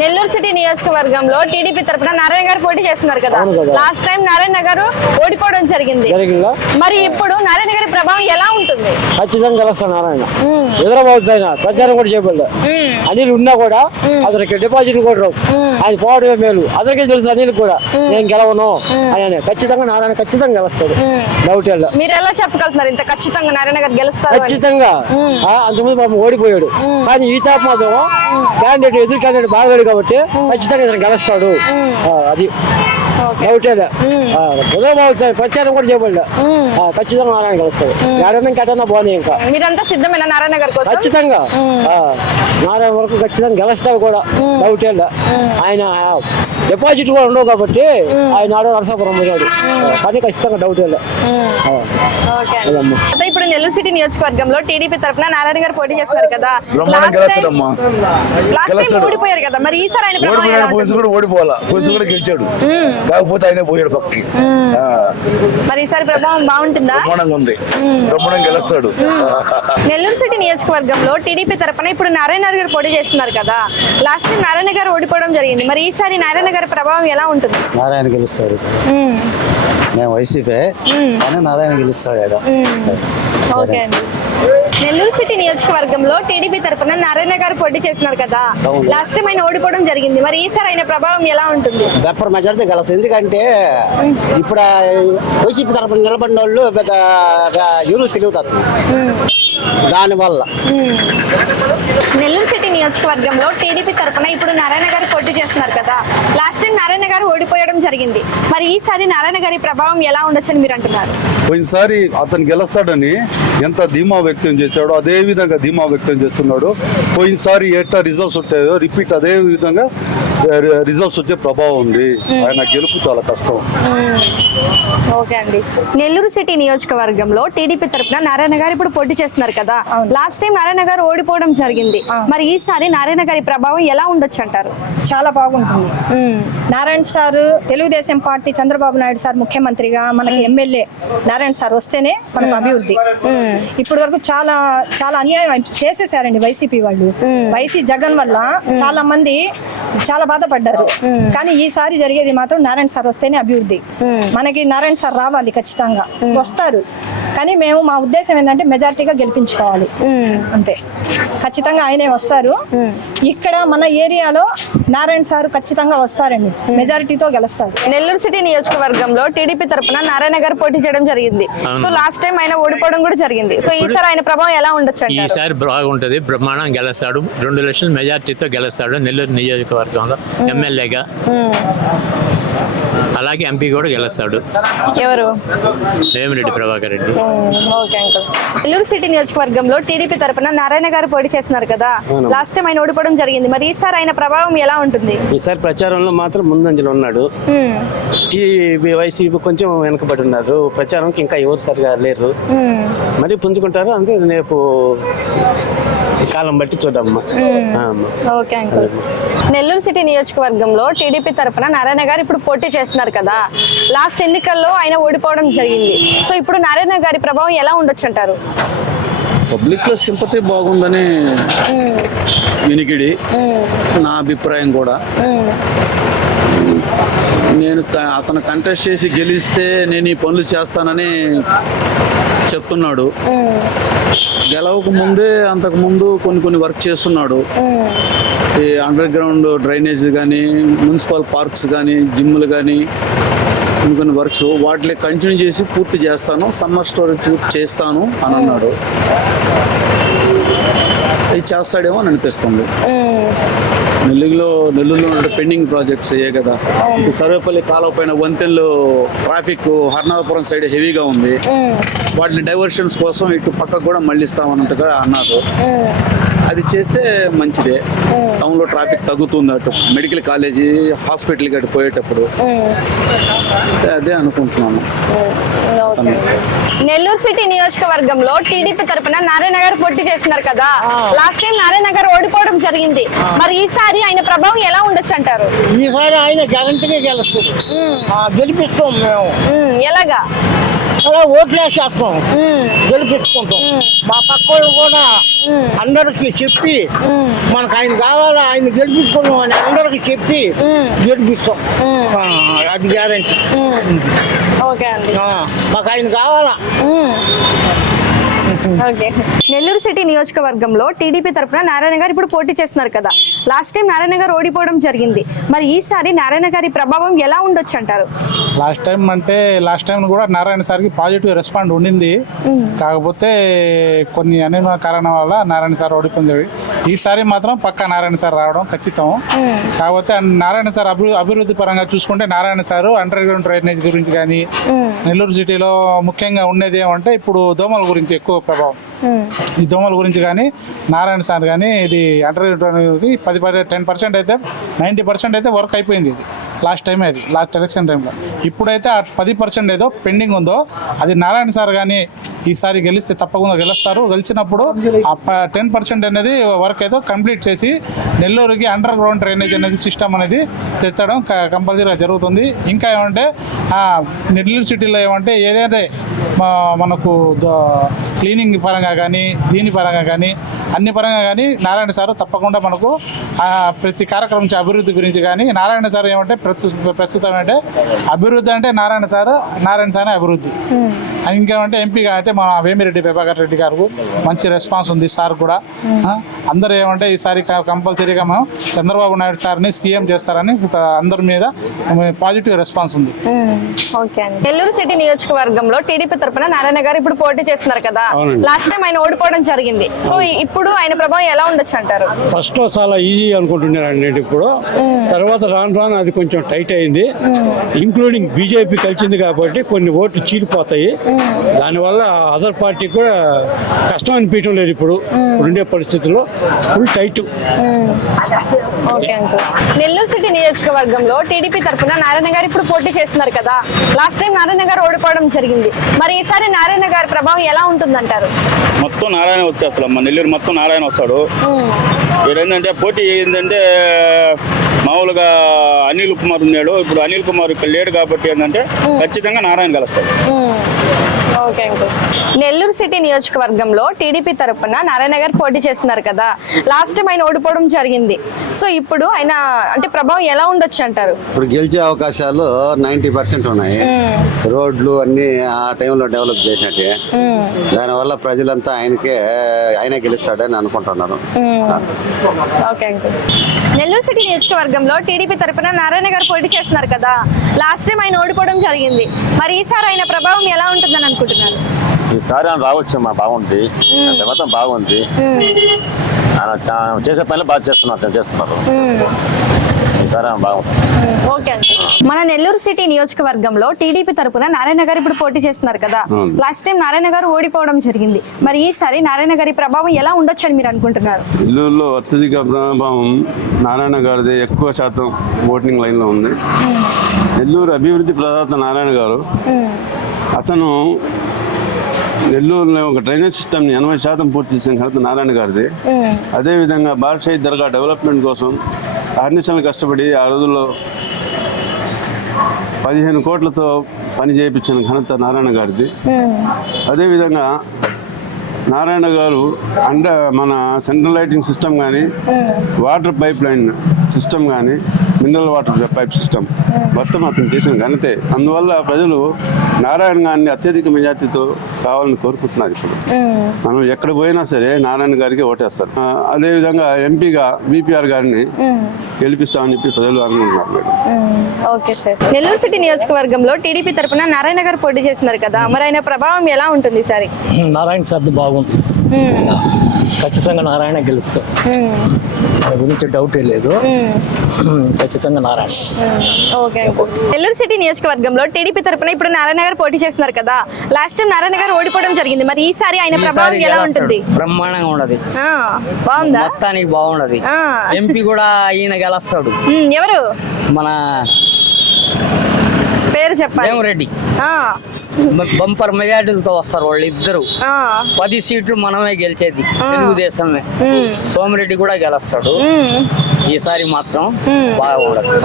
Nellore city నియోజకవర్గంలో TDP తరపున నారాయణ గారు పోటీ చేస్తున్నారు కదా. లాస్ట్ టైం నారాయణ గారు ఓడిపోవడం జరిగింది. మరి ఇప్పుడు నారాయణ గారి ప్రభావం ఎలా ఉంటుంది? ఖచ్చితంగా గెలుస్తాడు నారాయణ. హైదరాబాద్ ఆయన ప్రచారం కూడా చేయబడ్డా. అనిల్ ఉన్నా కూడా అతనికి డిపాజిట్ కూడా రావు. ఆయన పోవడమే మేలు. అతనికే తెలుసు అనిల్ కూడా. నేను గెలవను ఆయన ఖచ్చితంగా నారాయణ ఖచ్చితంగా గెలుస్తాడు. డౌట్ మీరు ఎలా చెప్పగలుగుతున్నారు? ఇంత ఖచ్చితంగా నారాయణ గారు గెలుస్తారు అని? ఖచ్చితంగా. అంతకుముందు పాపం ఓడిపోయాడు. కానీ ఈ తాపు మాత్రం క్యాండిడేట్ ఎదురు క్యాండిడేట్ బాగాడు కాబట్టి ఖచ్చితంగా ఇతను గెలుస్తాడు. ఆ, అది. సార్ ప్రచారం కూడా చేయబడ్డా ఆ, ఖచ్చితంగా నారాయణ గెలుస్తాడు ఏడన్నా కట్టన్నా బాగున్నాయి ఇంకా. మీరంతా సిద్ధమైన నారాయణ గారి కోసం? ఖచ్చితంగా. ఆ, నారాయణ వరకు ఖచ్చితంగా గెలుస్తాడు కూడా. డౌట్ ఆయన డిపాజిట్ కూడా ఉండవు కాబట్టి ఆయన ఆడ నరసాపురం పోయాడు కానీ ఖచ్చితంగా డౌట్ ఇప్పుడు నెల్లూరు సిటీ నియోజకవర్గంలో టీడీపీ తరపున నారాయణ గారు పోటీ చేస్తున్నారు కదా. ఓడిపోయారు కదా. మరి ఈసారి ఆయన కూడా గెలిచాడు. కాకపోతే ఆయన పోయాడు పక్కకి. ఆ, మరి ఈసారి ప్రభావం బాగుంటుందా? బ్రహ్మాండంగా ఉంది. బ్రహ్మాండం గెలుస్తాడు. నెల్లూరు సిటీ నియోజకవర్గంలో టీడీపీ తరపున ఇప్పుడు నారాయణ గారు పోటీ చేస్తున్నారు కదా. లాస్ట్ టైం నారాయణ గారు ఓడిపోవడం జరిగింది. మరి ఈసారి నారాయణ గారి ప్రభావం ఎలా ఉంటుంది? నారాయణ గెలుస్తాడు. మ్మ్. వైసీపీ కానీ నారాయణ గెలుస్తాడు నెల్లూరు సిటీ నియోజకవర్గంలో టీడీపీ తరపున నారాయణ గారు పోటీ చేస్తున్నారు కదా. లాస్ట్ టైం ఆయన ఓడిపోవడం జరిగింది. మరి ఈసారి ఆయన ప్రభావం ఎలా ఉంటుంది? బెప్పర్ మెజార్టీ గెలుస్తుంది ఎందుకంటే ఇప్పుడు వైసీపీ తరఫున నిలబడిన వాళ్ళు పెద్ద ఎవరు తెలియదు దానివల్ల. నెల్లూరు సిటీ నియోజకవర్గంలో టీడీపీ తరపున ఇప్పుడు నారాయణ గారు పోటీ చేస్తున్నారు కదా. లాస్ట్ టైం నారాయణ గారు ఓడిపోవడం జరిగింది. మరి ఈసారి నారాయణ గారి ప్రభావం ఎలా ఉండొచ్చని మీరు అంటున్నారు? పోయినసారి అతను గెలుస్తాడని ఎంత ధీమా వ్యక్తం చేశాడో అదే విధంగా ధీమా వ్యక్తం చేస్తున్నాడు. పోయినసారి ఎట్లా రిజల్ట్స్ ఉంటాయో రిపీట్ అదే విధంగా రిజల్ట్స్ వచ్చే ప్రభావం ఉంది. ఆయన గెలుపు చాలా కష్టం. ఓకే అండి. నెల్లూరు సిటీ నియోజకవర్గంలో టీడీపీ తరపున నారాయణ గారు ఇప్పుడు పోటీ చేస్తున్నారు కదా. లాస్ట్ టైం నారాయణ గారు ఓడిపోవడం జరిగింది. మరి ఈసారి నారాయణ గారి ప్రభావం ఎలా ఉండొచ్చు అంటారు? చాలా బాగుంటుంది. Narayana sir Telugu Desam party Chandrababu Naidu sir ముఖ్యమంత్రిగా మనకి ఎమ్మెల్యే నారాయణ సార్ వస్తేనే మనకు అభివృద్ధి. ఇప్పటి వరకు చాలా చాలా అన్యాయం చేసేసారండి వైసీపీ వాళ్ళు. వైసీ జగన్ వల్ల చాలా మంది చాలా బాధపడ్డారు. కానీ ఈసారి జరిగేది మాత్రం నారాయణ సార్ వస్తేనే అభివృద్ధి. మనకి నారాయణ సార్ రావాలి ఖచ్చితంగా. వస్తారు. కానీ మేము మా ఉద్దేశం ఏంటంటే మెజారిటీగా గెలిపించుకోవాలి. అంతే. ఖచ్చితంగా ఆయనే వస్తారు. ఇక్కడ మన ఏరియాలో నారాయణ సార్ ఖచ్చితంగా వస్తారండి. మెజారిటీతో గెలుస్తారు. నెల్లూరు సిటీ నియోజకవర్గంలో టీడీపీ తరపున నారాయణ గారు పోటీ చేయడం జరిగింది. సో లాస్ట్ టైం ఆయన ఓడిపోవడం కూడా జరిగింది. సో ఈసారి ఆయన ప్రభావం ఎలా ఉండొచ్చు అంటారు? ఈసారి బాగుంటుంది. బ్రహ్మాండం గెలుస్తాడు. రెండు లక్షల మెజార్టీతో గెలుస్తాడు నెల్లూరు నియోజకవర్గంలో ఎమ్మెల్యేగా. అలాగే ఎంపీ కూడా గెలుస్తాడు. ఎవరు? Vemireddy Prabhakar Reddy. Okay uncle. Nellore city నియోజకవర్గంలో టీడీపీ తరపున నారాయణ గారు పోటీ చేస్తున్నారు కదా. లాస్ట్ టైం ఆయన ఓడిపోవడం జరిగింది. మరి ఈసారి ఆయన ప్రభావం ఎలా ఉంటుంది? ఈసారి ప్రచారంలో మాత్రం ముందంజలో ఉన్నాడు. వైసీపీ కొంచెం వెనకబడి ఉన్నారు. ప్రచారంకి ఇంకా ఎవరు సరిగా లేరు. మరి పుంజుకుంటారు. అందుకే రేపు కాలం బట్టి అమ్మా. Okay uncle. నెల్లూరు సిటీ నియోజకవర్గంలో టీడీపీ తరపున నారాయణ గారు ఇప్పుడు పోటీ చేస్తున్నారు కదా. లాస్ట్ ఎన్నికల్లో ఆయన ఓడిపోవడం జరిగింది. సో ఇప్పుడు నారాయణ గారి ప్రభావం ఎలా ఉండొచ్చు అంటారు పబ్లిక్లో సింపతి బాగుందని వినికిడి. నా అభిప్రాయం కూడా. నేను అతను కంటెస్ట్ చేసి గెలిస్తే నేను ఈ పనులు చేస్తానని చెప్తున్నాడు. గెలవక ముందే అంతకు ముందు కొన్ని కొన్ని వర్క్ చేస్తున్నాడు. ఈ అండర్ గ్రౌండ్ డ్రైనేజ్ కానీ మున్సిపల్ పార్క్స్ కానీ జిమ్లు కానీ కొన్ని కొన్ని వర్క్స్ వాటిని కంటిన్యూ చేసి పూర్తి చేస్తాను. సమ్మర్ స్టోరేజ్ చేస్తాను అని అన్నాడు. అది చేస్తాడేమో అని అనిపిస్తుంది. నెల్లూరులో నెల్లూరులో ఉన్న పెండింగ్ ప్రాజెక్ట్స్ అయ్యే కదా. సర్వేపల్లి కాలువ పైన వంతెనలో ట్రాఫిక్ హర్నాథపురం సైడ్ హెవీగా ఉంది. వాటిని డైవర్షన్స్ కోసం ఇటు పక్కకు కూడా మళ్ళిస్తామన్నట్టుగా అన్నారు. అది చేస్తే మంచిదే. టౌన్లో ట్రాఫిక్ తగ్గుతుంది అటు. మెడికల్ కాలేజీ హాస్పిటల్కి అటు పోయేటప్పుడు. అదే అనుకుంటున్నాను. నెల్లూరు సిటీ నియోజకవర్గంలో టీడీపీ తరపున నారాయణ గారు పోటీ చేస్తున్నారు కదా. లాస్ట్ టైం నారాయణ గారు ఓడిపోవడం జరిగింది. మరి ఈసారి ఆయన ప్రభావం ఎలా ఉండొచ్చు అంటారు? ఈసారి ఆయన గ్యారంటీగా గెలుస్తుంది గెలిపిస్తాం మ్మ్. ఎలాగా? అలా ఓట్లు వేసేస్తాం మ్మ్. గెలిపించుకుంటాం. మా పక్క వాళ్ళు కూడా అందరికి చెప్పి మనకు ఆయన కావాలా ఆయన గెలిపించుకున్నాం అని అందరికి చెప్పి గెలిపిస్తాం. అది గ్యారంటీ ఓకే అండి. మాకు ఆయన కావాలా? ఓకే. నెల్లూరు సిటీ నియోజకవర్గంలో టీడీపీ తరపున నారాయణ గారు ఇప్పుడు పోటీ చేస్తున్నారు కదా. లాస్ట్ టైం నారాయణ గారు ఓడిపోవడం జరిగింది. మరి ఈసారి నారాయణ గారి ప్రభావం ఎలా ఉండొచ్చు అంటారు? లాస్ట్ టైం అంటే లాస్ట్ టైం కూడా నారాయణ సార్కి పాజిటివ్ రెస్పాండ్ ఉండింది. కాకపోతే కొన్ని అనేక కారణం వల్ల నారాయణ సార్ ఓడిపోయింది. ఈసారి మాత్రం పక్కా నారాయణ సార్ రావడం ఖచ్చితం. కాకపోతే నారాయణ సార్ అభివృద్ధి అభివృద్ధి పరంగా చూసుకుంటే Narayana sir underground drainage గురించి కానీ నెల్లూరు సిటీలో ముఖ్యంగా ఉండేది ఏమంటే ఇప్పుడు దోమల గురించి ఎక్కువ ప్రభావం. tomorrow. ఈ దోమల గురించి కానీ నారాయణ సార్ కానీ ఇది అండర్ పది పది టెన్ పర్సెంట్ అయితే నైంటీ పర్సెంట్ అయితే వర్క్ అయిపోయింది ఇది. లాస్ట్ టైం అది లాస్ట్ ఎలక్షన్ టైంలో. ఇప్పుడైతే ఆ పది పర్సెంట్ ఏదో పెండింగ్ ఉందో అది నారాయణ సార్ కానీ ఈసారి గెలిస్తే తప్పకుండా గెలుస్తారు. గెలిచినప్పుడు ఆ టెన్ పర్సెంట్ అనేది వర్క్ ఏదో కంప్లీట్ చేసి నెల్లూరుకి అండర్ గ్రౌండ్ డ్రైనేజ్ అనేది సిస్టమ్ అనేది తెచ్చడం కంపల్సరీగా జరుగుతుంది. ఇంకా ఏమంటే ఆ నెల్లూరు సిటీలో ఏమంటే ఏదైతే మనకు క్లీనింగ్ పరంగా కానీ దీని పరంగా కానీ అన్ని పరంగా కానీ నారాయణ సార్ తప్పకుండా మనకు ప్రతి కార్యక్రమం నుంచి అభివృద్ధి గురించి కానీ నారాయణ సార్ ఏమంటే ప్రస్తుతం అంటే అభివృద్ధి అంటే నారాయణ సార్ నారాయణ సార్ అభివృద్ధి. ఇంకేమంటే ఎంపీగా అంటే మన వేమిరెడ్డి ప్రభాకర్ రెడ్డి గారు మంచి రెస్పాన్స్ ఉంది సార్ కూడా. అందరూ ఏమంటే ఈసారి కంపల్సరీగా మనం చంద్రబాబు నాయుడు సార్ని సీఎం చేస్తారని అందరి మీద పాజిటివ్ రెస్పాన్స్ ఉంది. నెల్లూరు సిటీ నియోజకవర్గంలో టీడీపీ తరపున నారాయణ గారు ఇప్పుడు పోటీ చేస్తున్నారు కదా. లాస్ట్ టైం ఆయన ఓడిపోవడం జరిగింది. సో ఇప్పుడు ఆయన ప్రభావం ఎలా ఉండొచ్చు అంటారు? ఫస్ట్లో చాలా ఈజీ అనుకుంటున్నారండి ఇప్పుడు. తర్వాత రాను రాను అది కొంచెం టైట్ అయింది. ఇంక్లూడింగ్ బీజేపీ కలిసింది కాబట్టి కొన్ని ఓట్లు చీలిపోతాయి. దానివల్ల అదర్ పార్టీ కూడా కష్టం అనిపించడం లేదు ఇప్పుడు. ఉండే పరిస్థితుల్లో full tight okay uncle. Nellore city నియోజకవర్గంలో టీడీపీ తరపున నారాయణ గారు ఇప్పుడు పోటీ చేస్తున్నారు కదా. లాస్ట్ టైం నారాయణ గారు ఓడిపోవడం జరిగింది. మరి ఈసారి నారాయణ గారి ప్రభావం ఎలా ఉంటుందంటారు? మొత్తం నారాయణ వచ్చేస్తాడమ్మా నెల్లూరు మొత్తం నారాయణ వస్తాడు. ఏంటంటే పోటీ ఏంటంటే మామూలుగా అనిల్ కుమార్ ఉన్నాడు. ఇప్పుడు అనిల్ కుమార్ ఇక్కడ లేడు కాబట్టి ఏంటంటే ఖచ్చితంగా నారాయణ కలుస్తాడు ఓకే అంకుల్. నెల్లూరు సిటీ నియోజకవర్గంలో టీడీపీ తరపున నారాయణ గారు పోటీ చేస్తున్నారు కదా. లాస్ట్ టైం ఆయన ఓడిపోవడం జరిగింది. సో ఇప్పుడు ఆయన అంటే ప్రభావం ఎలా ఉండొచ్చు అంటారు? ఇప్పుడు గెలిచే అవకాశాలు నైంటీ పర్సెంట్ ఉన్నాయి. రోడ్లు అన్ని ఆ టైంలో డెవలప్ చేసినట్టే. దానివల్ల ప్రజలంతా ఆయనకే ఆయనే గెలుస్తాడని ఓకే అంకుల్. నెల్లూరు సిటీ నియోజకవర్గంలో టీడీపీ తరపున నారాయణ గారు పోటీ చేస్తున్నారు కదా. లాస్ట్ టైం ఆయన ఓడిపోవడం జరిగింది. మరి ఈసారి ఆయన ప్రభావం ఎలా ఉంటుందని అనుకుంటున్నారు ఈసారి ఆయన రావచ్చమ్మా బాగుంది. తర్వాత బాగుంది. ఆయన తా- చేసే పనులు బాగా చేస్తున్నారు చేస్తున్నారు. ఓకే మన నెల్లూరు సిటీ నియోజకవర్గంలో టీడీపీ తరపున నారాయణ గారు ఇప్పుడు పోటీ చేస్తున్నారు కదా. లాస్ట్ టైం నారాయణ గారు ఓడిపోవడం జరిగింది. మరి ఈసారి నారాయణ గారి ప్రభావం ఎలా ఉండొచ్చు అని మీరు అనుకుంటున్నారు? నెల్లూరులో అత్యధిక ప్రభావం నారాయణ గారిది. ఎక్కువ శాతం ఓటింగ్ లైన్లో ఉంది. నెల్లూరు అభివృద్ధి ప్రదాత నారాయణ గారు. అతను నెల్లూరులో ఒక డ్రైనేజ్ సిస్టమ్ని ఎనభై శాతం పూర్తి చేసిన ఘనత నారాయణ గారిది. అదేవిధంగా భారత షహీద్ దర్గా డెవలప్మెంట్ కోసం అహర్నిశలు కష్టపడి ఆ రోజుల్లో పదిహేను కోట్లతో పని చేయించిన ఘనత నారాయణ గారిది. అదేవిధంగా నారాయణ గారు అండ మన సెంట్రల్ లైటింగ్ సిస్టమ్ కానీ వాటర్ పైప్ లైన్ సిస్టమ్ కానీ మినరల్ వాటర్ పైప్ సిస్టమ్ మొత్తం అతను చేసిన ఘనతే అందువల్ల ప్రజలు నారాయణ గారిని అత్యధిక మెజార్టీతో కావాలని కోరుకుంటున్నారు ఇప్పుడు. మనం ఎక్కడ పోయినా సరే నారాయణ గారికి ఓటేస్తారు అదేవిధంగా ఎంపీగా బీపీఆర్ గారిని గెలిపిస్తామని చెప్పి ప్రజలు అనుకుంటున్నారు madam. Okay sir Nellore city నియోజకవర్గంలో టీడీపీ తరపున నారాయణ గారు పోటీ చేస్తున్నారు కదా. మరి ఆయన ప్రభావం ఎలా ఉంటుంది ఈసారి నారాయణ సర్ది బాగుంది. ఖచ్చితంగా నారాయణ గెలుస్తాం. దాని గురించి డౌటే లేదు. ఖచ్చితంగా నారాయణ. ఓకే నెల్లూరు సిటీ నియోజకవర్గంలో టీడీపీ తరపున ఇప్పుడు నారాయణ గారు పోటీ చేస్తున్నారు కదా. లాస్ట్ టైం నారాయణ గారు ఓడిపోవడం జరిగింది. మరి ఈసారి ఆయన ప్రభావం ఎలా ఉంటుంది? బ్రహ్మాండంగా ఉండదు బాగుందా? మొత్తానికి బాగుండదు. ఎంపీ కూడా ఈయన గెలుస్తాడు. ఎవరు? మన పేరు చెప్పాలి వేమరెడ్డి. ఆ, బంపర్ మెజార్టీలతో వస్తారు వాళ్ళు ఇద్దరు ఆ, పది సీట్లు మనమే గెలిచేది తెలుగుదేశమే. సోమిరెడ్డి కూడా గెలుస్తాడు. ఈసారి మాత్రం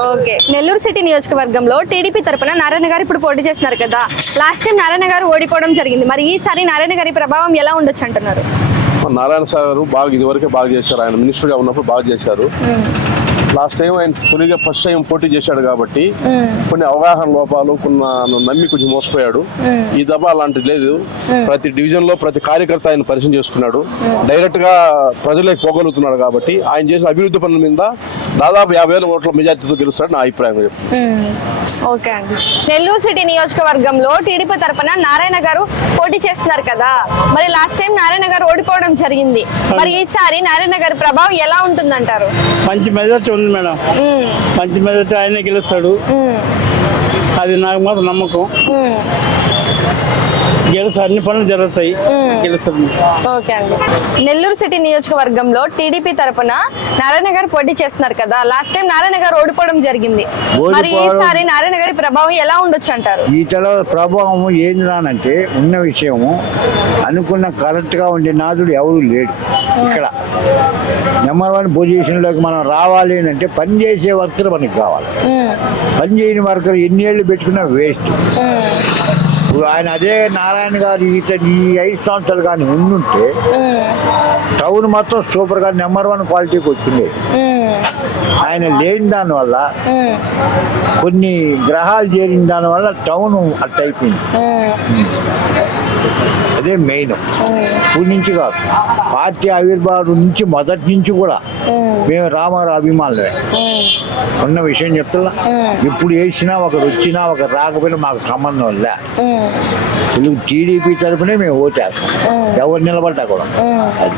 ఓకే. నెల్లూరు సిటీ నియోజకవర్గంలో టీడీపీ తరపున నారాయణ గారు ఇప్పుడు పోటీ చేస్తున్నారు కదా. లాస్ట్ టైం నారాయణ గారు ఓడిపోవడం జరిగింది. మరి ఈసారి నారాయణ గారి ప్రభావం ఎలా ఉండొచ్చు అంటున్నారు? నారాయణ సార్ గారు బాగా ఇదివరకే బాగా చేశారు. ఆయన మినిస్టర్గా ఉన్నప్పుడు బాగా చేశారు. లాస్ట్ టైం ఆయన తొలిగా ఫస్ట్ టైం పోటీ చేశాడు కాబట్టి కొన్ని అవగాహన లోపాలు కొన్ని నమ్మి కొంచెం మోసపోయాడు. ఈ దఫ అలాంటిది లేదు. ప్రతి డివిజన్లో ప్రతి కార్యకర్త ఆయన పరిచయం చేసుకున్నాడు. డైరెక్ట్గా ప్రజలకు పోగలుగుతున్నాడు కాబట్టి ఆయన చేసిన అభివృద్ధి పనుల మీద దాదాపు యాభై వేల ఓట్ల మెజార్టీతో గెలుస్తాడు నా అభిప్రాయం ఓకే అండి. నెల్లూరు సిటీ నియోజకవర్గంలో టీడీపీ తరపున నారాయణ గారు పోటీ చేస్తున్నారు కదా. మరి లాస్ట్ టైం నారాయణ గారు ఓడిపోవడం జరిగింది. మరి ఈసారి నారాయణ గారి ప్రభావం ఎలా ఉంటుందంటారు? మంచి మెజార్టీ ఉంది మేడం. మంచి మెజార్టీ ఆయనే గెలుస్తాడు. అది నాకు మాత్రం నమ్మకం. ఉమ్. గెలుస్తా అన్ని పనులు జరుగుతాయి. గెలుస్తాడు ఓకే అండి. నెల్లూరు సిటీ నియోజకవర్గంలో టీడీపీ తరపున నారాయణ గారు పోటీ చేస్తున్నారు కదా. లాస్ట్ టైం నారాయణ గారు ఓడిపోవడం జరిగింది. మరి ఈసారి నారాయణ గారి ప్రభావం ఎలా ఉండొచ్చు అంటారు? ఈ తల ప్రభావం ఏంది రానంటే ఉన్న విషయము అనుకున్న కరెక్ట్గా ఉండే నాదుడు ఎవరు లేడు ఇక్కడ. నెంబర్ వన్ పొజిషన్లోకి మనం రావాలి అని అంటే పని చేసే వర్కర్ మనకి కావాలి. పని చేయని వర్కర్ ఎన్ని ఏళ్ళు పెట్టుకున్నా వేస్ట్. ఇప్పుడు ఆయన అదే నారాయణ గారు ఇతని ఈ ఐదు సంవత్సరాలు కానీ ఉండుంటే టౌన్ మొత్తం సూపర్గా నెంబర్ వన్ క్వాలిటీకి వచ్చింది. ఆయన లేని దానివల్ల కొన్ని గ్రహాలు చేరిన దానివల్ల టౌన్ అట్ అయిపోయింది అదే మెయిన్ ఇప్పటి నుంచి కాదు. పార్టీ ఆవిర్భావం నుంచి మొదటి నుంచి కూడా మేము రామారావు అభిమానులే ఉన్న విషయం చెప్తున్నా. ఇప్పుడు వేసినా ఒకరు వచ్చినా ఒకరు రాకపోయినా మాకు సంబంధం లే తెలుగు టీడీపీ తరపునే మేము ఓటేస్తాం ఎవరు నిలబడ్డా కూడా. అది.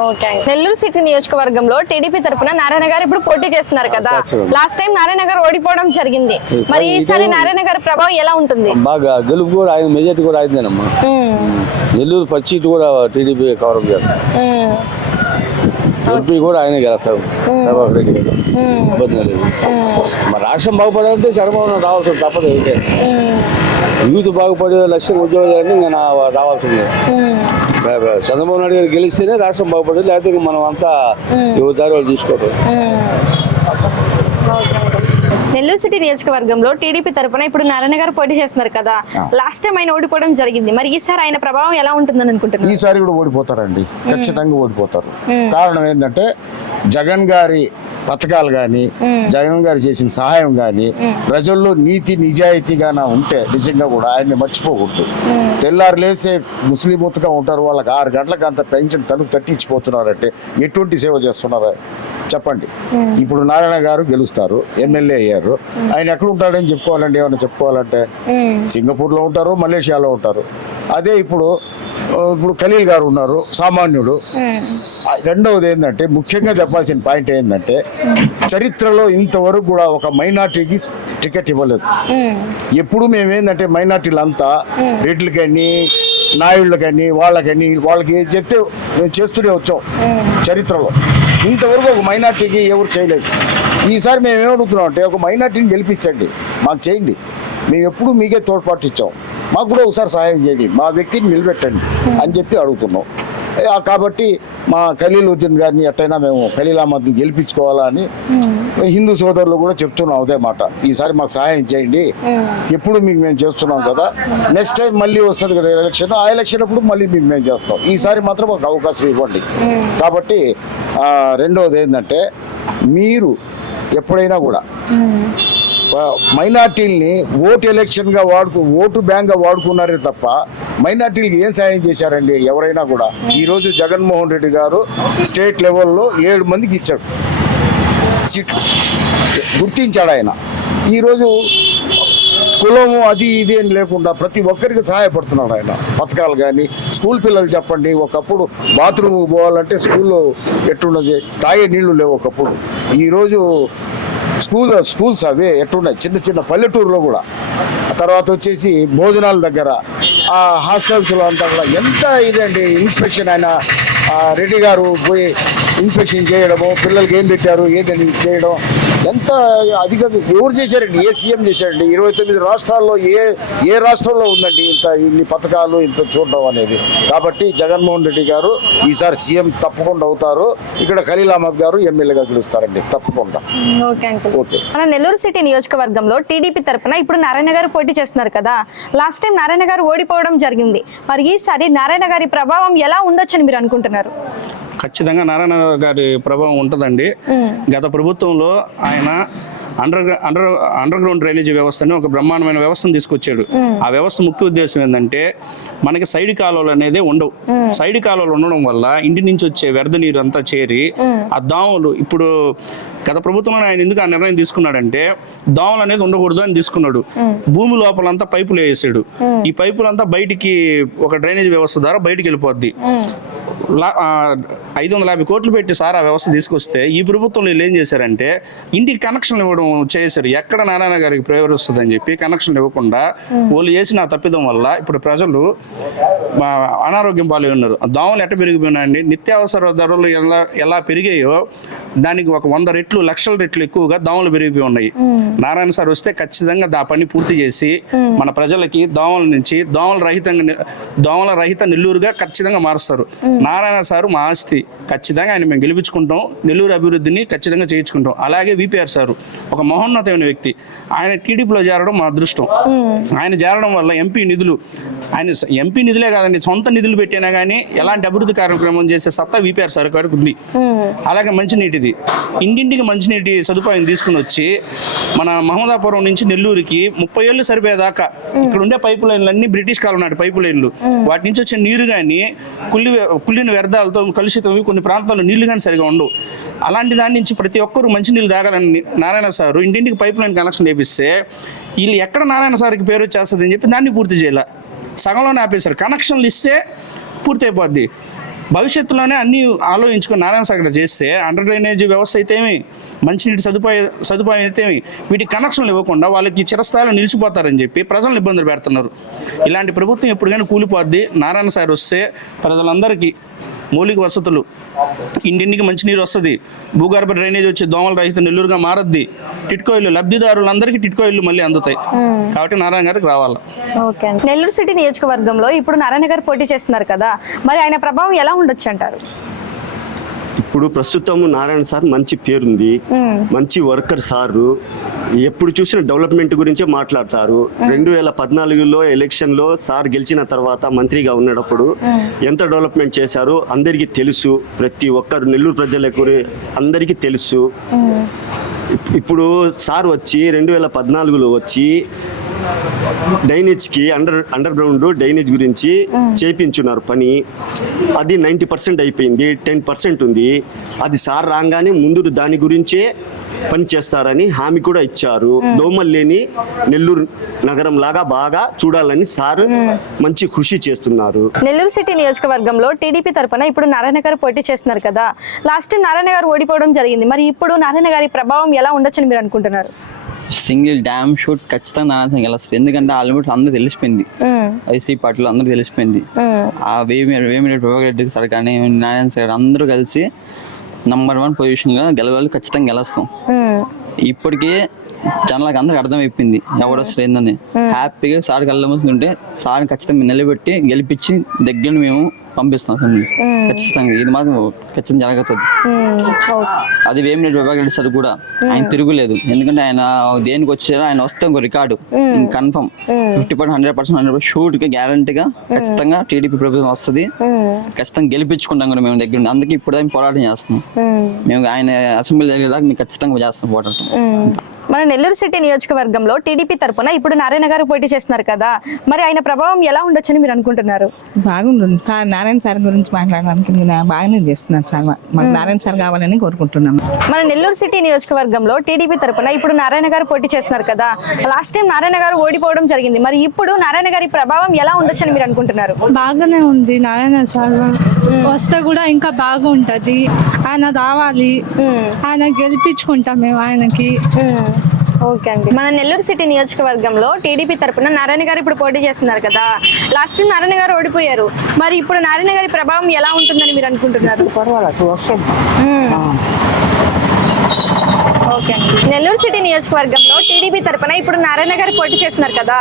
ఓకే. అండి. నెల్లూరు సిటీ నియోజకవర్గంలో టీడీపీ తరపున నారాయణ గారు ఇప్పుడు పోటీ చేస్తున్నారు కదా. లాస్ట్ టైం నారాయణ గారు ఓడిపోవడం జరిగింది. మరి ఈసారి నారాయణ గారి ప్రభావం ఎలా ఉంటుంది? బాగా గెలుపు కూడా ఆయన మెజార్టీ కూడా ఆయనదేనమ్మా. నెల్లూరు పచ్చిటి కూడా టీడీపీ కవర్ చేస్తారు ఎంపీ కూడా ఆయనే గెలుస్తారు ప్రభాకర్ రెడ్డి గారు. ఇబ్బంది లేదు. మరి రాష్ట్రం బాగుపడాలంటే చంద్రబాబు నాయుడు రావాల్సి తప్పదు అయితే యూత్ బాగుపడే లక్ష్యం ఉద్యోగాన్ని ఇంకా నా రావాల్సిందే. చంద్రబాబు నాయుడు గారు గెలిస్తేనే రాష్ట్రం బాగుపడేది లేకపోతే మనం అంతా దారి వాళ్ళు తీసుకోవడం నెల్లూరు సిటీ నియోజకవర్గంలో టీడీపీ తరపున ఇప్పుడు నారాయణ గారు పోటీ చేస్తున్నారు కదా. లాస్ట్ టైం ఆయన ఓడిపోవడం జరిగింది. మరి ఈసారి ఆయన ప్రభావం ఎలా ఉంటుందని అనుకుంటున్నారు? ఈసారి కూడా ఓడిపోతారండి. ఖచ్చితంగా ఓడిపోతారు. కారణం ఏంటంటే జగన్ గారి పథకాలు కానీ జగన్ గారు చేసిన సహాయం కానీ ప్రజల్లో నీతి నిజాయితీగాన ఉంటే నిజంగా కూడా ఆయన్ని మర్చిపోకూడదు. తెల్లారు లేసే ముస్లిం ఉంటారు వాళ్ళకి ఆరు గంటలకు అంత పెన్షన్ తలుపు తట్టించిపోతున్నారంటే ఎటువంటి సేవ చేస్తున్నారు? చెప్పండి. ఇప్పుడు నారాయణ గారు గెలుస్తారు ఎమ్మెల్యే అయ్యారు. ఆయన ఎక్కడ ఉంటాడని చెప్పుకోవాలంటే ఏమైనా చెప్పుకోవాలంటే? సింగపూర్లో ఉంటారు మలేషియాలో ఉంటారు. అదే ఇప్పుడు ఇప్పుడు ఖలీల్ గారు ఉన్నారు సామాన్యుడు. రెండవది ఏంటంటే ముఖ్యంగా చెప్పాల్సిన పాయింట్ ఏంటంటే చరిత్రలో ఇంతవరకు కూడా ఒక మైనార్టీకి టికెట్ ఇవ్వలేదు. ఎప్పుడు మేము ఏంటంటే మైనార్టీలంతా రెడ్లకని నాయుళ్ళకని వాళ్ళకని వాళ్ళకి చెప్తే మేము చేస్తూనే వచ్చాం చరిత్రలో. ఇంతవరకు ఒక మైనార్టీకి ఎవరు చేయలేదు. ఈసారి మేము ఏమడుగుతున్నాం అంటే ఒక మైనార్టీని గెలిపించండి. మాకు చేయండి. మేము ఎప్పుడు మీకే తోడ్పాటు ఇచ్చాం. మాకు కూడా ఒకసారి సహాయం చేయండి. మా వ్యక్తిని నిలబెట్టండి అని చెప్పి అడుగుతున్నాం. కాబట్టి మా ఖలీల్ ఉద్దీన్ గారిని ఎట్టయినా మేము ఖలీల్ అహ్మద్ని గెలిపించుకోవాలా అని హిందూ సోదరులు కూడా చెప్తున్నాం అదే మాట. ఈసారి మాకు సహాయం చేయండి. ఎప్పుడు మీకు మేము చేస్తున్నాం కదా. నెక్స్ట్ టైం మళ్ళీ వస్తుంది కదా ఎలక్షన్. ఆ ఎలక్షన్ అప్పుడు మళ్ళీ మీకు మేము చేస్తాం. ఈసారి మాత్రం ఒక అవకాశం ఇవ్వండి. కాబట్టి రెండవది ఏంటంటే మీరు ఎప్పుడైనా కూడా మైనార్టీల్ని ఓటు ఎలక్షన్గా వాడుకు ఓటు బ్యాంక్గా వాడుకున్నారే తప్ప మైనార్టీలకి ఏం సాయం చేశారండి? ఎవరైనా కూడా. ఈరోజు జగన్మోహన్ రెడ్డి గారు స్టేట్ లెవెల్లో ఏడు మందికి ఇచ్చాడు. సీట్లు. గుర్తించాడు ఆయన. ఈరోజు కులము అది ఇది అని లేకుండా ప్రతి ఒక్కరికి సహాయపడుతున్నాడు ఆయన. పథకాలు కానీ స్కూల్ పిల్లలు చెప్పండి. ఒకప్పుడు బాత్రూమ్ పోవాలంటే స్కూల్లో ఎట్టున్నది తాగే నీళ్ళు లేవు ఒకప్పుడు. ఈరోజు స్కూల్ స్కూల్స్ అవి ఎట్టున్నాయి చిన్న చిన్న పల్లెటూరులో కూడా. తర్వాత వచ్చేసి భోజనాల దగ్గర ఆ హాస్టల్స్లో అంతా కూడా ఎంత ఇదండి ఇన్స్పెక్షన్ ఆయన రెడ్డి గారు పోయి ఇన్స్పెక్షన్ చేయడము పిల్లలకి ఏం పెట్టారు ఏదని చేయడం ఎంత అధికంగా ఎవరు చేశారండి ఏ సీఎం చేశారండి? ఇరవై తొమ్మిది రాష్ట్రాల్లో ఏ ఏ రాష్ట్రంలో ఉందండి ఇంత ఇన్ని పథకాలు ఇంత చూడడం అనేది? కాబట్టి జగన్మోహన్ రెడ్డి గారు ఈసారి సీఎం తప్పకుండా అవుతారు. ఇక్కడ ఖలీల్ అహ్మద్ గారు ఎమ్మెల్యేగా గెలుస్తారండి తప్పకుండా. నెల్లూరు సిటీ నియోజకవర్గంలో టీడీపీ తరపున ఇప్పుడు నారాయణ గారు పోటీ చేస్తున్నారు కదా. లాస్ట్ టైం నారాయణ గారు ఓడిపోవడం జరిగింది. మరి ఈసారి నారాయణ గారి ప్రభావం ఎలా ఉండొచ్చని మీరు అనుకుంటున్నారు? అనుకుంటున్నారు ఖచ్చితంగా నారాయణ గారి ప్రభావం ఉంటుందండి. గత ప్రభుత్వంలో ఆయన under under underground drainage వ్యవస్థని ఒక బ్రహ్మాండమైన వ్యవస్థను తీసుకొచ్చాడు. ఆ వ్యవస్థ ముఖ్య ఉద్దేశం ఏంటంటే మనకి సైడ్ కాలువలు అనేది ఉండవు. సైడ్ కాలువలు ఉండడం వల్ల ఇంటి నుంచి వచ్చే వ్యర్థ నీరు అంతా చేరి ఆ దోమలు ఇప్పుడు గత ప్రభుత్వంలో ఆయన ఎందుకు ఆ నిర్ణయం తీసుకున్నాడంటే దోమలు అనేది ఉండకూడదు అని తీసుకున్నాడు. భూమి లోపలంతా పైపులు వేసాడు. ఈ పైపులంతా బయటికి ఒక డ్రైనేజ్ వ్యవస్థ ద్వారా బయటికి వెళ్ళిపోద్ది. ఐదు వందల యాభై కోట్లు పెట్టి సార్ ఆ వ్యవస్థ తీసుకొస్తే ఈ ప్రభుత్వంలో వీళ్ళు ఏం చేశారంటే ఇంటికి కనెక్షన్ ఇవ్వడం చేశారు. ఎక్కడ నారాయణ గారికి ప్రయోజనం వస్తుందని చెప్పి కనెక్షన్ ఇవ్వకుండా వాళ్ళు చేసిన తప్పిదం వల్ల ఇప్పుడు ప్రజలు అనారోగ్యం పాలై ఉన్నారు. దోమలు ఎట్ట పెరిగిపోయినాయండి? నిత్యావసర ధరలు ఎలా ఎలా పెరిగాయో దానికి ఒక వంద రెట్లు లక్షల రెట్లు ఎక్కువగా దోమలు పెరిగిపోయి ఉన్నాయి. నారాయణ సార్ వస్తే ఖచ్చితంగా ఆ పని పూర్తి చేసి మన ప్రజలకి దోమల నుంచి దోమల రహితంగా దోమల రహిత నెల్లూరుగా ఖచ్చితంగా మారుస్తారు. నారాయణ సారు మా ఆస్తి. ఖచ్చితంగా ఆయన మేము గెలిపించుకుంటాం నెల్లూరు అభివృద్ధిని ఖచ్చితంగా చేయించుకుంటాం. అలాగే విపిఆర్ సారు ఒక మహోన్నతమైన వ్యక్తి. ఆయన టీడీపీలో చేరడం మా అదృష్టం. ఆయన చేరడం వల్ల ఎంపీ నిధులు ఆయన ఎంపీ నిధులే కాదండి సొంత నిధులు పెట్టినా కానీ ఎలాంటి అభివృద్ధి కార్యక్రమం చేసే సత్తా విపిఆర్ సార్ గారికి ఉంది. అలాగే మంచినీటిది ఇంటింటికి మంచినీటి సదుపాయం తీసుకుని వచ్చి మన మహమ్మదాపురం నుంచి నెల్లూరుకి ముప్పై ఏళ్ళు సరిపోయేదాకా ఇక్కడ ఉండే పైపు లైన్లు అన్ని బ్రిటిష్ కాలం నాటి పైపు లైన్లు. వాటి నుంచి వచ్చే నీరు కానీ కుళ్ళి కుళ్ళిన వ్యర్థాలతో కలుషితం కొన్ని ప్రాంతాల్లో నీళ్ళు కానీ సరిగా ఉండవు. అలాంటి దాని నుంచి ప్రతి ఒక్కరూ మంచి నీళ్ళు తాగాలని నారాయణ సారు ఇంటింటికి పైప్ లైన్ కనెక్షన్ వేపిస్తే వీళ్ళు ఎక్కడ నారాయణ సార్కి పేరు వచ్చేస్తుంది అని చెప్పి దాన్ని పూర్తి చేయాల. సగంలోనే ఆపేశారు. కనెక్షన్లు ఇస్తే పూర్తి అయిపోద్ది భవిష్యత్తులోనే అన్ని ఆలోచించుకొని నారాయణ సాగర్ చేస్తే అండర్ డ్రైనేజ్ వ్యవస్థ అయితేమి మంచినీటి సదుపాయం సదుపాయం అయితే వీటి కనెక్షన్లు ఇవ్వకుండా వాళ్ళకి చిరస్థాయిలో నిలిచిపోతారని చెప్పి ప్రజలను ఇబ్బందులు పెడుతున్నారు. ఇలాంటి ప్రభుత్వం ఎప్పటికైనా కూలిపోద్ది. నారాయణ సార్ వస్తే ప్రజలందరికీ మౌలిక వసతులు. ఇంటింటికి మంచినీరు వస్తుంది. భూగర్భ డ్రైనేజ్ వచ్చి దోమల రహిత నెల్లూరుగా మారద్ది. టిట్కో ఇల్లు లబ్ధిదారులందరికీ టిట్కో ఇల్లు మళ్ళీ అందుతాయి. కాబట్టి నారాయణ గారికి రావాలి? నెల్లూరు సిటీ నియోజకవర్గంలో ఇప్పుడు నారాయణ గారు పోటీ చేస్తున్నారు కదా. మరి ఆయన ప్రభావం ఎలా ఉండొచ్చు అంటారు? ఇప్పుడు ప్రస్తుతం నారాయణ సార్ మంచి పేరుంది. మంచి వర్కర్ సారు. ఎప్పుడు చూసిన డెవలప్మెంట్ గురించే మాట్లాడతారు. రెండు వేల పద్నాలుగులో ఎలక్షన్లో సార్ గెలిచిన తర్వాత మంత్రిగా ఉన్నప్పుడు ఎంత డెవలప్మెంట్ చేశారో అందరికీ తెలుసు. ప్రతి ఒక్కరు నెల్లూరు ప్రజలకు అందరికీ తెలుసు. ఇప్- ఇప్పుడు సార్ వచ్చి రెండు వేల పద్నాలుగులో వచ్చి డైనేజ్కి అండర్ అండర్ గ్రౌండ్ డైనేజ్ గురించి చేపించున్నారు పని. అది నైంటీ పర్సెంట్ అయిపోయింది టెన్ పర్సెంట్ ఉంది. అది సార్ రాగానే ముందు దాని గురించే పని చేస్తారని హామీ కూడా ఇచ్చారు. దోమలు లేని నెల్లూరు నగరం లాగా బాగా చూడాలని సార్ మంచి కృషి చేస్తున్నారు. నెల్లూరు సిటీ నియోజకవర్గంలో టీడీపీ తరపున ఇప్పుడు నారాయణ గారు పోటీ చేస్తున్నారు కదా. లాస్ట్ టైం నారాయణ గారు ఓడిపోవడం జరిగింది. మరి ఇప్పుడు నారాయణ గారి ప్రభావం ఎలా ఉండొచ్చని మీరు అనుకుంటున్నారు? సింగిల్ డ్యామ్ షూట్ ఖచ్చితంగా నారాయణ గెలుస్తుంది. ఎందుకంటే ఆల్మోస్ట్ అందరూ తెలిసిపోయింది. ఐసీ పార్టీలో అందరూ తెలిసిపోయింది. ఆ వేమి వేమిరెడ్డి ప్రభాకర్ రెడ్డి సార్ కానీ నారాయణ సార్ అందరూ కలిసి నంబర్ వన్ పొజిషన్గా గెలవాలి ఖచ్చితంగా గెలుస్తాం. ఇప్పటికే జనాలకు అందరికి అర్థమైపోయింది ఎవరు వస్తారు ఏందని. హ్యాపీగా సార్ కళ్ళముంటే సార్ ఖచ్చితంగా నిలబెట్టి గెలిపించి దగ్గర మేము పంపిస్తాం అసెంబ్లీ ఖచ్చితంగా. ఇది మాత్రం ఖచ్చితంగా జరుగుతుంది. అది వేమిరెడ్డి ప్రభాకర్ రెడ్డి సార్ కూడా ఆయన తిరుగులేదు. ఎందుకంటే ఆయన దేనికి వచ్చారో ఆయన వస్తే record. Confirm. Fifty percent hundred percent hundred షూట్గా గ్యారంటీగా ఖచ్చితంగా టీడీపీ ప్రభుత్వం వస్తుంది. ఖచ్చితంగా గెలిపించుకుంటాం కూడా మేము దగ్గర ఉండి. అందుకే ఇప్పుడు పోరాటం చేస్తున్నాం. మేము. ఆయన అసెంబ్లీ దగ్గర దాకా మేము ఖచ్చితంగా చేస్తాం పోరాటం. మన నెల్లూరు సిటీ నియోజకవర్గంలో టీడీపీ తరపున ఇప్పుడు నారాయణ గారు పోటీ చేస్తున్నారు కదా. మరి ఆయన ప్రభావం ఎలా ఉండొచ్చని మీరు అనుకుంటున్నారు? బాగుంటుంది. సార్ నారాయణ సార్ గురించి మాట్లాడడానికి నేను బాగానే చేస్తున్నాను సార్. మా- మాకు నారాయణ సార్ కావాలని కోరుకుంటున్నాం మన నెల్లూరు సిటీ నియోజకవర్గంలో టీడీపీ తరపున ఇప్పుడు నారాయణ గారు పోటీ చేస్తున్నారు కదా. లాస్ట్ టైం నారాయణ గారు ఓడిపోవడం జరిగింది. మరి ఇప్పుడు నారాయణ గారి ప్రభావం ఎలా ఉండొచ్చని మీరు అనుకుంటున్నారు? బాగానే ఉంది నారాయణ సార్. వస్తే కూడా ఇంకా బాగుంటది. ఆయన రావాలి. ఆయన గెలిపించుకుంటాం మేము ఆయనకి. ఓకే అండి. మన నెల్లూరు సిటీ నియోజకవర్గంలో టీడీపీ తరపున నారాయణ గారు ఇప్పుడు పోటీ చేస్తున్నారు కదా. లాస్ట్ టైం నారాయణ గారు ఓడిపోయారు. మరి ఇప్పుడు నారాయణ గారి ప్రభావం ఎలా ఉంటుందని మీరు అనుకుంటున్నారు? నెల్లూరు సిటీ నియోజకవర్గంలో టీడీపీ తరపున ఇప్పుడు నారాయణ గారు పోటీ చేస్తున్నారు కదా.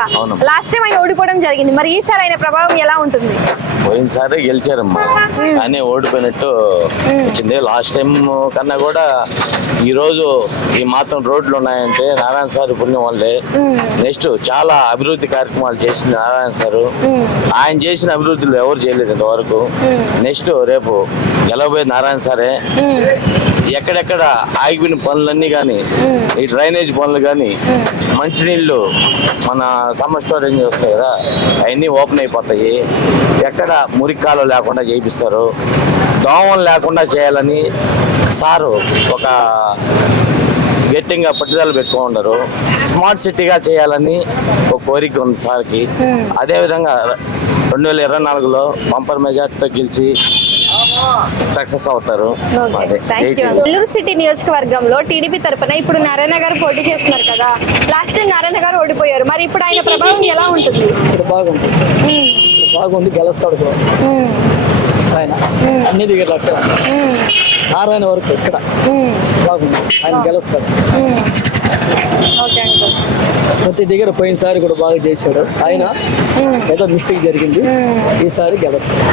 లాస్ట్ టైం ఆయన ఓడిపోవడం జరిగింది. మరి ఈసారి ఆయన ప్రభావం ఎలా ఉంటుంది? పోయినసారి గెలిచారమ్మా. కానీ ఓడిపోయినట్టు వచ్చింది. లాస్ట్ టైం కన్నా కూడా ఈ రోజు ఈ మాత్రం రోడ్లు ఉన్నాయంటే నారాయణ సార్ పుణ్యం వల్లే. నెక్స్ట్ చాలా అభివృద్ధి కార్యక్రమాలు చేసింది నారాయణ సార్. ఆయన చేసిన అభివృద్ధులు ఎవరు చేయలేదు ఇంతవరకు. నెక్స్ట్ రేపు గెలవబోయే నారాయణ సారే. ఎక్కడెక్కడ ఆగిపోయిన పనులన్నీ కానీ ఈ డ్రైనేజ్ పనులు కానీ మంచినీళ్ళు మన సమ్మర్ స్టోరేజ్ వస్తాయి కదా అవన్నీ ఓపెన్ అయిపోతాయి. ఎక్కడ మురికాలు లేకుండా చేయిస్తారు దోమలు లేకుండా చేయాలని సారు ఒక గట్టిగా పట్టుదల పెట్టుకున్నారు స్మార్ట్ సిటీగా చేయాలని ఒక కోరిక ఉంది సార్కి. అదేవిధంగా రెండు వేల ఇరవై నాలుగులో బంపర్ మెజార్టీతో గెలిచి సక్సెస్ అవుతారు. అదే. థ్యాంక్ యూ నెల్లూరు సిటీ నియోజకవర్గంలో టీడీపీ తరపున ఇప్పుడు నారాయణ గారు పోటీ చేస్తున్నారు కదా లాస్ట్ టైం నారాయణ గారు ఓడిపోయారు. మరి ఇప్పుడు ఆయన ప్రభావం ఎలా ఉంటుంది? ఇప్పుడు బాగుంది. గెలుస్తాడు కూడా. ఆయన అన్ని దిగట్లు అక్కడ. నారాయణ వరకు ఇక్కడ. బాగుంది. ఆయన గెలుస్తాడు. ప్రతి దగ్గర పోయినసారి కూడా బాగా చేశాడు. ఆయన ఏదో మిస్టేక్ జరిగింది. ఈసారి గెలుస్తాడు.